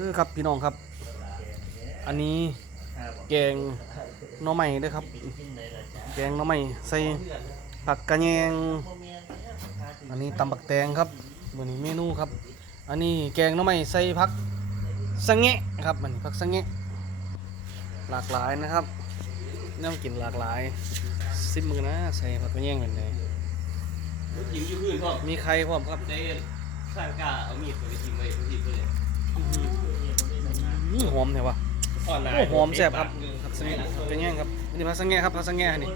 อครับพี่น้องครับ อันนี้แกงหน่อไม้เด้อครับ แกงหน่อไม้ใส่ผักกระแยงอันนี้ตำบักแตงครับวันนี้เมนูครับ อันนี้แกงหน่อไม้ใส่ผักสะแงะครับอันนี้ผักสะแงะหลากหลายนะครับน้ำกินหลากหลายซิมมือนะใส่ผักกระแยงเป็นไงทิ้งอยู่พื้นพร้อมมีใครพร้อมครับได้สร้างกล้าเอามีดไปทิ้งไว้ทิ้งไปเลย อื้อหอมเนี่ยวะอ่อนหลายโอ้หอมแซ่บครับผักสะแงะผักกระแยงครับอันนี้ผักสะแงะครับผักสะแงะนี่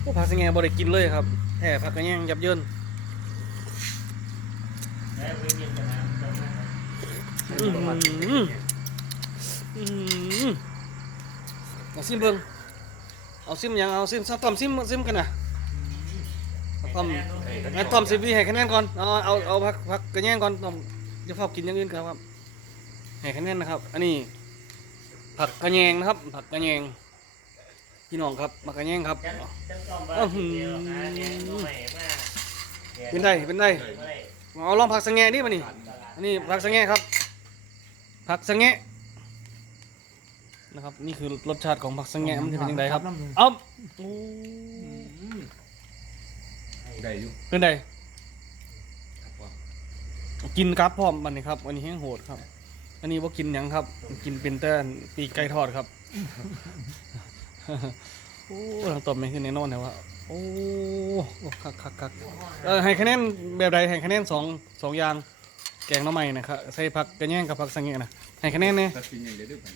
โอ้ผักสะแงะบ่ได้กินเลยครับแท้ผักกระแยงยับเยินอื้อหืออื้อหือเอาซิมเบิ่งเอาซิมหยังเอาซิมซับต้อมซิมซิมกันนะ ต้อมไอ้ต้อมสิบวิให้คะแนนก่อนเอาเอาเอาผักผักกระแยงก่อนต้อมอย่าพอกินอย่างอื่นครับครับให้คะแนนนะครับ อันนี้ ผักกระแยงนะครับ ผักกระแยงพี่น้องครับผักกระแยงครับอื้อหือเป็นได้เป็นได้เอาลองผักสะแงะนี่มานี่อันนี้ผักสะแงะครับ ผักสะแงะนะครับ นี่คือรสชาติของผักสะแงะมันจะเป็นยังไงครับ เอ้าโอ้ ได้อยู่เป็นไงกินกับพร้อมมันนี่ครับ อันนี้แห้งโหดครับ อันนี้ว่ากินหยังครับ กินเป็นแต่ปีกไก่ทอดครับ โอ้ทางตบไม่ขึ้นแน่นอนนะว่าโอ้โอ้คักคักคักเออให้คะแนนแบบใดให้คะแนนสองสองอย่าง แกงหน้ำใหม่นะครับใส่ผักกระแยงกับผักสังเกตนะให้คะแนนเนี่ยตัดสินอย่างเดียวด้วยกัน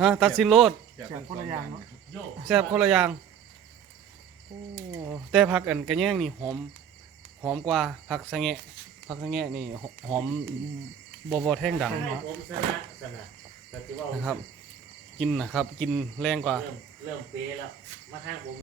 ฮะตัดสินโลด แซ่บคนละอย่างเนาะ แซ่บคนละอย่าง โอ้ แต่ผักอันกระแยงนี่หอมหอมกว่าผักสังเกตผักสังเกตนี่หหอมบอบอแท่งดังผมชนะชนะแต่ที่ว่านะครับ กินนะครับ กินแรงกว่า เริ่มเริ่มเปแล้วมาทางผม